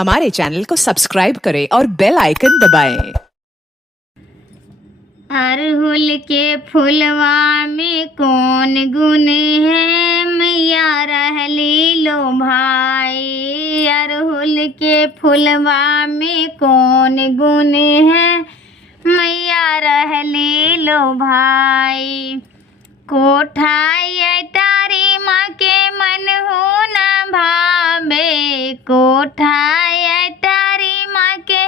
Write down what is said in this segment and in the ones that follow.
हमारे चैनल को सब्सक्राइब करें और बेल आइकन दबाएं। अरहुल के फुलवा में कौन गुण है, मैया रहली लो भाई। अरहुल के फुलवा में कौन गुण है, मैया रहली लो भाई। कोठा अटारी माँ के मन हो न भावे, कोठा अटारी माँ के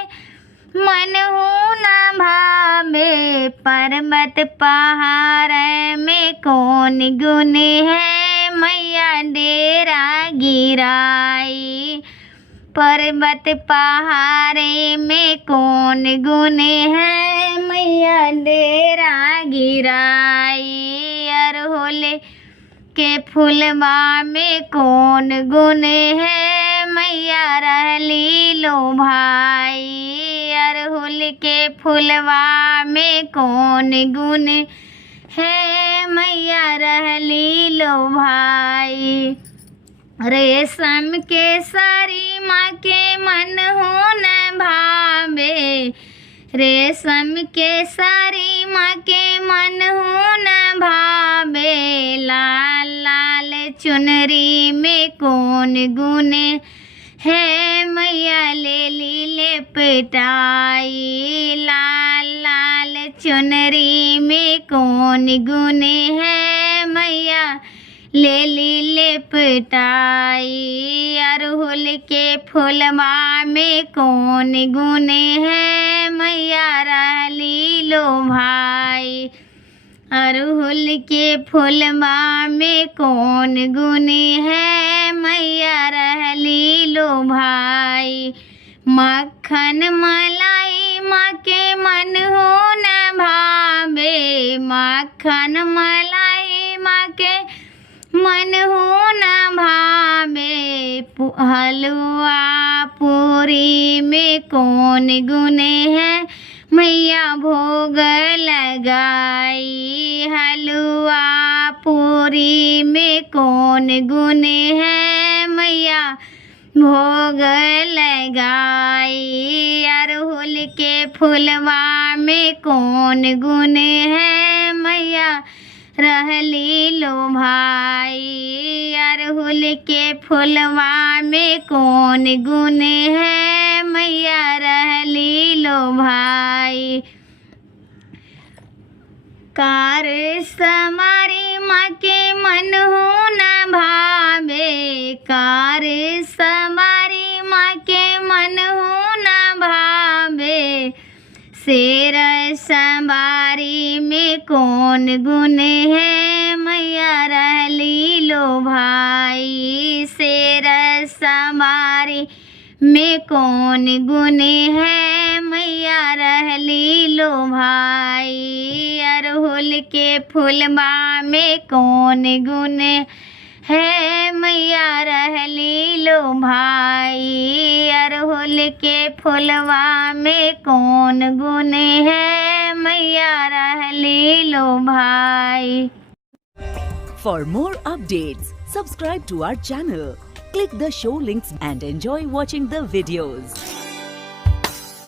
मन हो न भावे। पर्वत पहाड़ में कौन गुण है, मैया डेरा गिराई। पर्वत पहाड़े में कौन गुण है, मैया डेरा गिराई। अरहुल के फुलवा में कौन गुण है, मैया रहली लो भाई। अरहुल के फुलवा में कौन गुण है, मैया रहली लो भाई। रेशम के साड़ी माँ के मन हो न भावे, रेशम के साड़ी माँ के मन हो न भावे। लाल लाल चुनरी में कौन गुण है, मैया लेली लेपटाई। लाल लाल चुनरी में कौन गुण है, मैया लेली लेपटाई। अरहुल के फुलवा में कौन गुण है, मैया रहली लो भाई। अरहुल के फुलवा में कौन गुण है, मैया रहली लो भाई। मक्खन मलाई माँ के मन हो न भावे, मक्खन मलाई माँ के मन हो न भावे। हलवा पूरी में कौन गुण है, मैया भोग लगाई। हलवा पूरी में कौन गुण है, मैया भोग लगाई। अरहुल के फुलवा में कौन गुण है, मैया रहली लो भाई। अरहुल के फुलवा में कौन गुण है, मैया रहली लो भाई। कार समारी माँ के मन हो न भावे, कार समारी माँ के मन हो न भावे। शेर सवारी में कौन गुण है, मैया रहली लो भाई। शेर सवारी में कौन गुण है, मैया रहली लो भाई। अरहुल के फुलवा में कौन गुण है, मैया रहली लो भाई। अरहुल के फुलवा में कौन गुण है, मैया रहली लो भाई। For more updates, subscribe to our channel, click the show links and enjoy watching the videos.